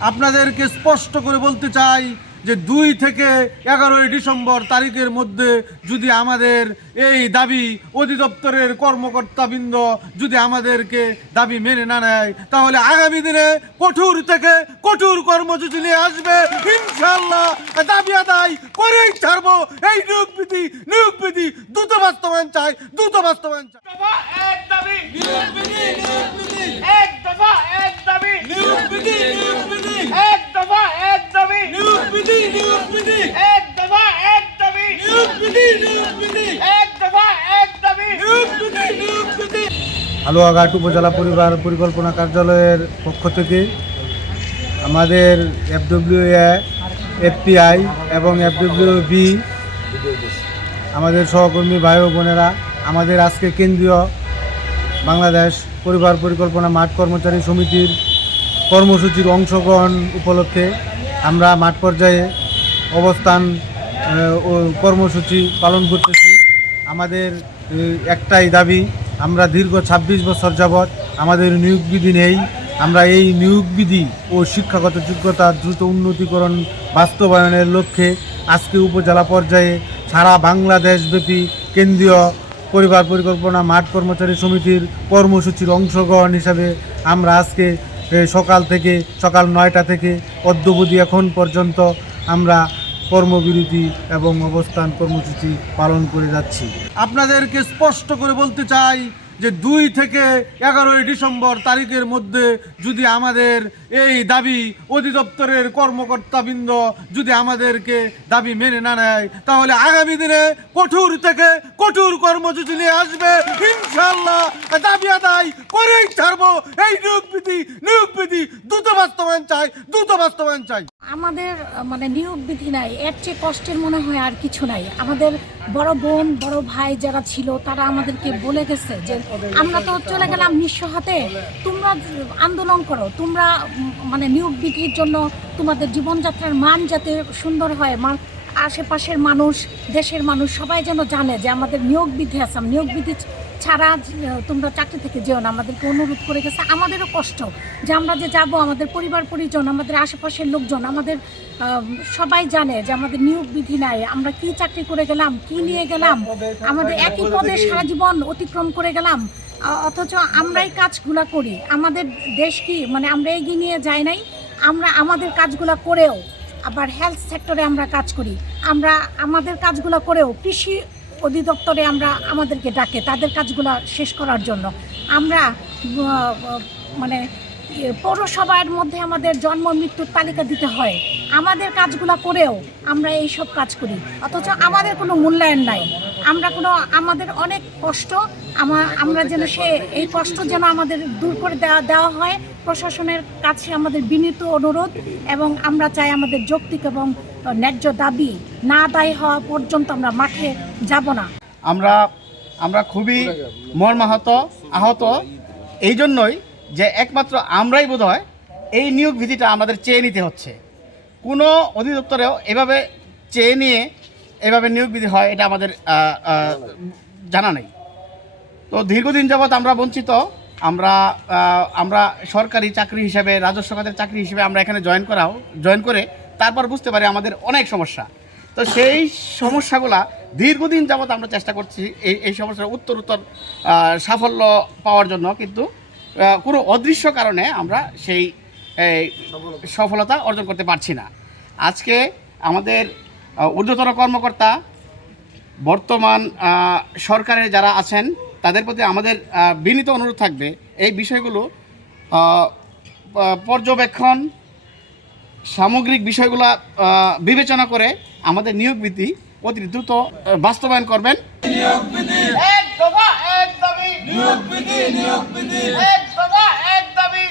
আপনাদেরকে স্পষ্ট করে বলতে চাই যে দুই থেকে এগারোই ডিসেম্বর তারিখের মধ্যে যদি আমাদের এই দাবি অধিদপ্তরের কর্মকর্তাবৃন্দ যদি আমাদেরকে দাবি মেনে না নেয় তাহলে আগামী দিনে কঠোর থেকে কঠোর কর্মসূচি নিয়ে আসবে। ইনশাল্লাহ দাবি আদায় করেই ছাড়বো। এই নিয়োগ বিধি নিয়োগ বিধি দ্রুত বাস্তবায়ন চাই দ্রুত বাস্তবায়ন চাই। এক দাবি এক দফা এক দাবি এক দফা এক দাবি। এক দফা এক দাবি। এক দফা এক দাবি। হালুয়াঘাট উপজেলা পরিবার পরিকল্পনা কার্যালয়ের পক্ষ থেকে আমাদের এফডব্লিউ এফপিআই এবং এফডব্লিউ বি আমাদের সহকর্মী ভাই ও বোনেরা আমাদের আজকে কেন্দ্রীয় বাংলাদেশ পরিবার পরিকল্পনা মাঠ কর্মচারী সমিতির কর্মসূচির অংশগ্রহণ উপলক্ষে আমরা মাঠ পর্যায়ে অবস্থান ও কর্মসূচি পালন করতেছি। আমাদের একটাই দাবি, আমরা দীর্ঘ ২৬ বছর যাবৎ আমাদের নিয়োগ বিধি নেই। আমরা এই নিয়োগ বিধি ও শিক্ষাগত যোগ্যতা দ্রুত উন্নতিকরণ বাস্তবায়নের লক্ষ্যে আজকে উপজেলা পর্যায়ে সারা বাংলাদেশব্যাপী কেন্দ্রীয় পরিবার পরিকল্পনা মাঠ কর্মচারী সমিতির কর্মসূচির অংশগ্রহণ হিসাবে আমরা আজকে সকাল থেকে, সকাল নয়টা থেকে, অদ্যবধি এখন পর্যন্ত আমরা কর্মবিরতি এবং অবস্থান কর্মসূচি পালন করে যাচ্ছি। আপনাদেরকে স্পষ্ট করে বলতে চাই যে দুই থেকে এগারোই ডিসেম্বর তারিখের মধ্যে যদি আমাদের এই দাবি অধিদপ্তরের কর্মকর্তাবৃন্দ যদি আমাদেরকে দাবি মেনে না নেয়, তাহলে আগামী দিনে কঠোর থেকে কঠোর কর্মসূচি নিয়ে আসবে। ইনশাল্লাহ দাবি আদায় করেই ছাড়বো। এই নিয়োগ বিধি নিয়োগ বিধি দ্রুত বাস্তবায়ন চাই দ্রুত বাস্তবায়ন চাই। আমাদের মানে নিয়োগ বিধি নাই। এর চেয়ে কষ্টের মনে হয় আর কিছু নাই। আমাদের বড় বোন, বড় ভাই যারা ছিল, তারা আমাদেরকে বলে গেছে যে, আমরা তো চলে গেলাম নিঃস্ব হাতে। তোমরা আন্দোলন করো। তোমরা মানে নিয়োগ বিধির জন্য তোমাদের জীবনযাত্রার মান যাতে সুন্দর হয়, মান আশেপাশের মানুষ, দেশের মানুষ সবাই যেন জানে যে আমাদের নিয়োগ বিধি আছে। নিয়োগ বিধি ছাড়া তোমরা চাকরি থেকে যেও না। আমাদেরকে অনুরোধ করে গেছে। আমাদেরও কষ্ট যে আমরা যে যাব, আমাদের পরিবার, পরিজন, আমাদের আশেপাশের লোকজন, আমাদের সবাই জানে যে আমাদের নিয়োগ বিধি নাই। আমরা কি চাকরি করে গেলাম, কি নিয়ে গেলাম? আমাদের একই পদে সারা জীবন অতিক্রম করে গেলাম। অথচ আমরাই কাজগুলা করি। আমাদের দেশ কি মানে আমরা এগিয়ে নিয়ে যাই নাই, আমরা আমাদের কাজগুলা করেও আবার হেলথ সেক্টরে আমরা কাজ করি। আমরা আমাদের কাজগুলো করেও কৃষি অধিদপ্তরে আমরা আমাদেরকে ডাকে তাদের কাজগুলো শেষ করার জন্য। আমরা মানে পৌরসভার মধ্যে আমাদের জন্ম মৃত্যুর তালিকা দিতে হয়। আমাদের কাজগুলো করেও আমরা এই সব কাজ করি। অথচ আমাদের কোনো মূল্যায়ন নাই। আমরা কোনো, আমাদের অনেক কষ্ট, আমা- আমরা যেন সে, এই কষ্ট যেন আমাদের দূর করে দেওয়া দেওয়া হয় প্রশাসনের কাছে আমাদের বিনীত অনুরোধ এবং আমরা চাই আমাদের যৌক্তিক এবং ন্যায্য দাবি না আদায় হওয়া পর্যন্ত আমরা মাঠে যাব না। আমরা আমরা খুবই মর্মাহত, আহত। এই জন্যই যে একমাত্র আমরাই বোধ হয় এই নিয়োগ বিধিটা আমাদের চেয়ে নিতে হচ্ছে। কোনো অধিদপ্তরেও এভাবে চেয়ে নিয়ে এভাবে নিয়োগ বিধি হয় এটা আমাদের জানা নেই। তো দীর্ঘদিন যাবৎ আমরা বঞ্চিত। আমরা আমরা সরকারি চাকরি হিসেবে, রাজস্ব খাতের চাকরি হিসেবে আমরা এখানে জয়েন করাও জয়েন করে তারপর বুঝতে পারি আমাদের অনেক সমস্যা। তো সেই সমস্যাগুলা দীর্ঘদিন যাবৎ আমরা চেষ্টা করছি এই এই সমস্যার উত্তর উত্তর সাফল্য পাওয়ার জন্য। কিন্তু কোনো অদৃশ্য কারণে আমরা সেই সফলতা অর্জন করতে পারছি না। আজকে আমাদের ঊর্ধ্বতন কর্মকর্তা, বর্তমান সরকারের যারা আছেন তাদের প্রতি আমাদের বিনীত অনুরোধ থাকবে। এই বিষয়গুলো পর্যবেক্ষণ সামগ্রিক বিষয়গুলো বিবেচনা করে আমাদের নিয়োগ বিধি অতি দ্রুত বাস্তবায়ন করবেন। এক দফা এক দাবি। এক দফা এক দাবি।